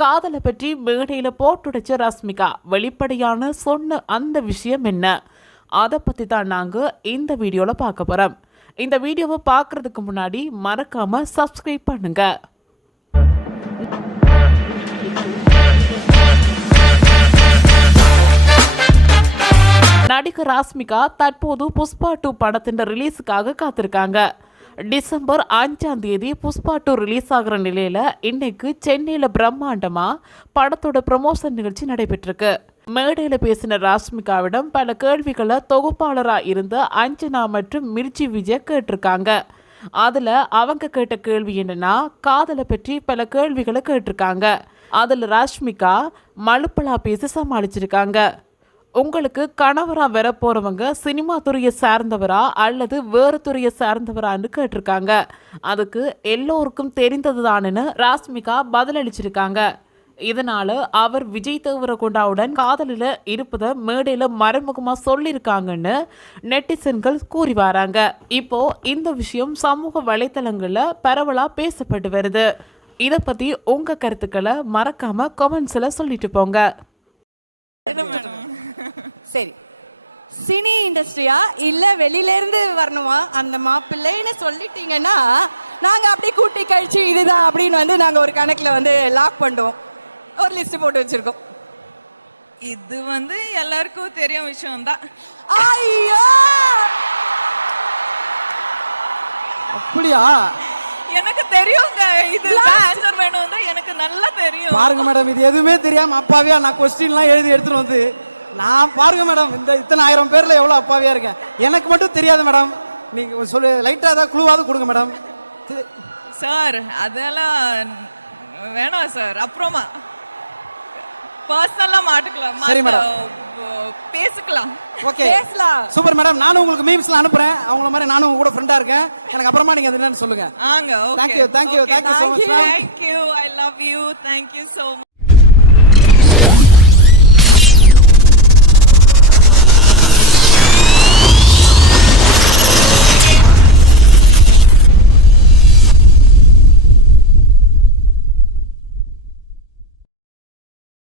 காதலை பற்றி மேடையில போட்டுடைச்ச ரஷ்மிகா வெளிப்படையான சொன்ன அந்த விஷயம் என்ன? அதை பத்தி தான் நாங்க இந்த வீடியோல பார்க்க போறோம். இந்த வீடியோவை பார்க்கறதுக்கு முன்னாடி மறக்காம சப்ஸ்கிரைப் பண்ணுங்க. நடிகர் ரஷ்மிகா தற்போது புஷ்பா 2 படத்தின் ரிலீஸுக்காக காத்திருக்காங்க. டிசம்பர் 5ஆம் தேதி புஷ்பா 2 ரிலீஸ் ஆகிற நிலையில இன்னைக்கு சென்னையில பிரம்மாண்டமா படத்தோட ப்ரமோஷன் நிகழ்ச்சி நடைபெற்றிருக்கு. மேடையில பேசின ரஷ்மிகாவிடம் பல கேள்விகளை தொகுப்பாளரா இருந்த அஞ்சனா மற்றும் மிர்ச்சி விஜய் கேட்டிருக்காங்க. அதுல அவங்க கேட்ட கேள்வி என்னன்னா, காதலை பற்றி பல கேள்விகளை கேட்டிருக்காங்க. அதுல ரஷ்மிகா மழுப்பலா பேசி சமாளிச்சிருக்காங்க. உங்களுக்கு கணவரா வர போறவங்க சினிமா துறையை சார்ந்தவரா அல்லது வேறு துறையை சார்ந்தவரான்னு கேட்டிருக்காங்க. அதுக்கு எல்லோருக்கும் தெரிந்ததுதான்னு ராஷ்மிகா பதிலளிச்சிருக்காங்க. இதனால அவர் விஜய் தேவரகொண்டாவுடன் காதலில் இருப்பதை மேடையில் மறைமுகமா சொல்லியிருக்காங்கன்னு நெட்டிசன்கள் கூறி வராங்க. இப்போ இந்த விஷயம் சமூக வலைத்தளங்கள்ல பரவலா பேசப்பட்டு வருது. இதை பத்தி உங்க கருத்துக்களை மறக்காம கமெண்ட்ஸ்ல சொல்லிட்டு போங்க. சரி, சினி இண்டஸ்ட்ரியா இல்ல வெளியில இருந்து வரணுமா அந்த மாப்பிள்ளைன்னு சொல்லிட்டீங்கன்னா நாங்க அப்படியே கூட்டி கழிச்சு இதுதான் அப்படின்னு நாங்க ஒரு கணக்குல லாக் பண்ணுவோம். ஒரு லிஸ்ட் போட்டு வச்சிருக்கோம். இது எல்லாருக்கும் தெரியும் விஷயம் தான். ஐயோ, அப்படியா? எனக்கு தெரியுங்க. இது ஆன்சர் வேணும் தான் எனக்கு நல்லா தெரியும். பாருங்க மேடம், இது எதுவுமே தெரியாம அப்பாவியா நான் கொஸ்டின் எல்லாம் எழுதி எடுத்துட்டு வந்து நான் பாருங்க மேடம், இந்த இத்தனை 1000 பேர்ல எவ்வளவு அப்பாவியா இருக்கேன். எனக்கு மட்டும் தெரியாது மேடம். நீங்க சொல்லு, லைட்டா ஏதாவது குழுவாவது கொடுங்க மேடம். சார் அதெல்லாம் வேணாம் சார். அப்புறமா பர்சனலா மாட்டுக்கலாம். சரி மேடம், பேசிக்கலாம். Okay, super madam. நானும் உங்களுக்கு மீம்ஸ்லாம் அனுப்புறேன். அவங்கள மாதிரி நானும் உங்க கூட ஃப்ரெண்டா இருக்கேன். எனக்கு அப்புறமா நீங்க என்னன்னு சொல்லுங்க. ஆங்க, okay. Thank you so much. Thank you. I love you. Thank you so much.